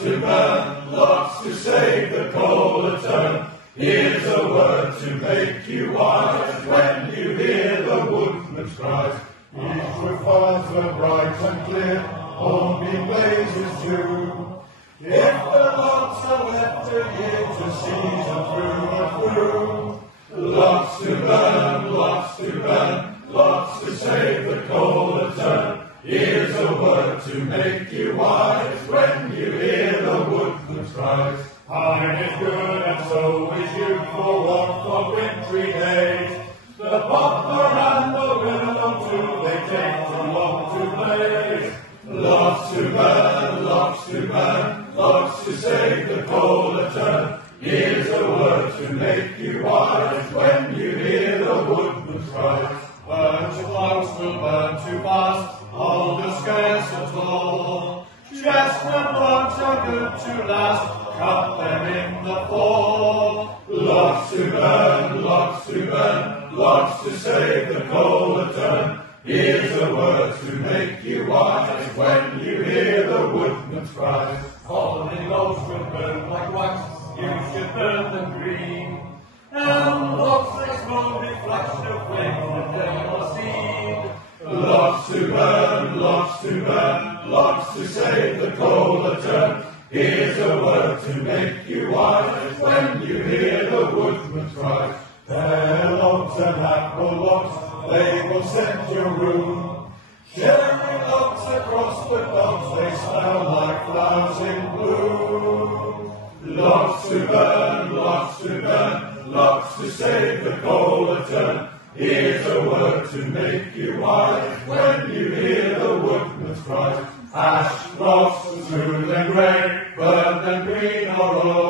to burn, lots to save, the coal a turn. Here's a word to make you wise when you hear the woodman's cries. Each with fires bright and clear, hornbeam blazes due. If the lots are left a year to season through and through, lots to burn, lots to burn, lots to save, the coal a turn. Here's a word to make you wise when you hear the woodman's cries. Iron is good and so is youthful warmth of wintry days. The poplar and the willow too, they take too long to blaze. Lots to burn, lots to burn, lots to save, the coal a turn. Here's a word to make you wise when you hear the woodman's cries. Birch logs will burn too fast, alder scarce at all. Chestnut logs are good to last, cut them in the fall. Lots to burn, lots to burn, lots to save, the coal a turn. Here's a word to make you wise when you hear the woodman's cries. Falling logs will burn like wax, you should burn them green. And logs they slowly flash of flame that they will see. Lots to burn, lots to burn, lots to save, the coal a turn. Here's a word to make you wise when you hear the woodman's cries. Their logs and apple logs, they will set your room. Cherry logs across the docks, they smell like flowers in bloom. Lots to burn, lots to burn, lots to save, the coal a turn. Here's a word to make you wise when you hear the woodman's cries. Ash logs, smooth and grey, burn them green or old.